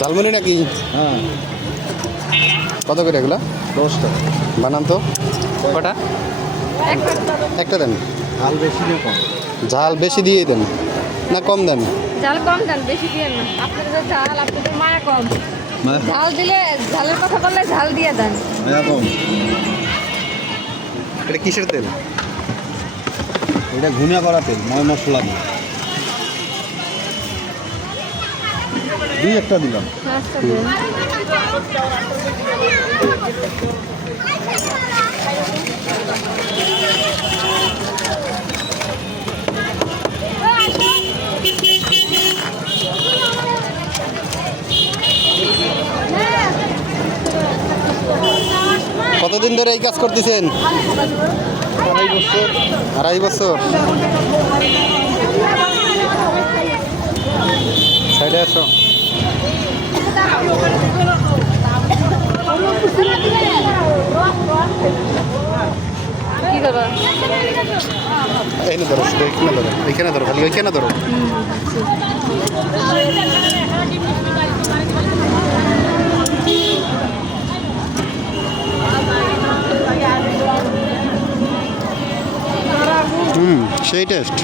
ঝালমুড়ি নাকি? হ্যাঁ, কত করে এগুলা? 10 টাকা। বানান তো কটা? একটা দেন। ঝাল বেশি না কম? ঝাল বেশি দিয়েই দেন না কম দেন? ঝাল কম দেন, বেশি দিয়ে না। আপনাদের ঝাল, আপনাদের মায়া কম। ঝাল দিলে, ঝালের কথা বললে ঝাল দিয়ে দেন। কম। এটা কিসের তেল? এটা ঘুনিয়া করা তেল, ময় মশলা দিয়ে। দুই একটা দিলাম। আচ্ছা দেন। কতদিন ধরে এই কাজ করতেছেন? 2.5 বছর। 2.5 বছর। সাইডে আসো। কি করবো? এইখানে ধরো, এইখানে ধরো, এইখানে ধরো, খালি ওইখানে ধরো। সেই টেস্ট।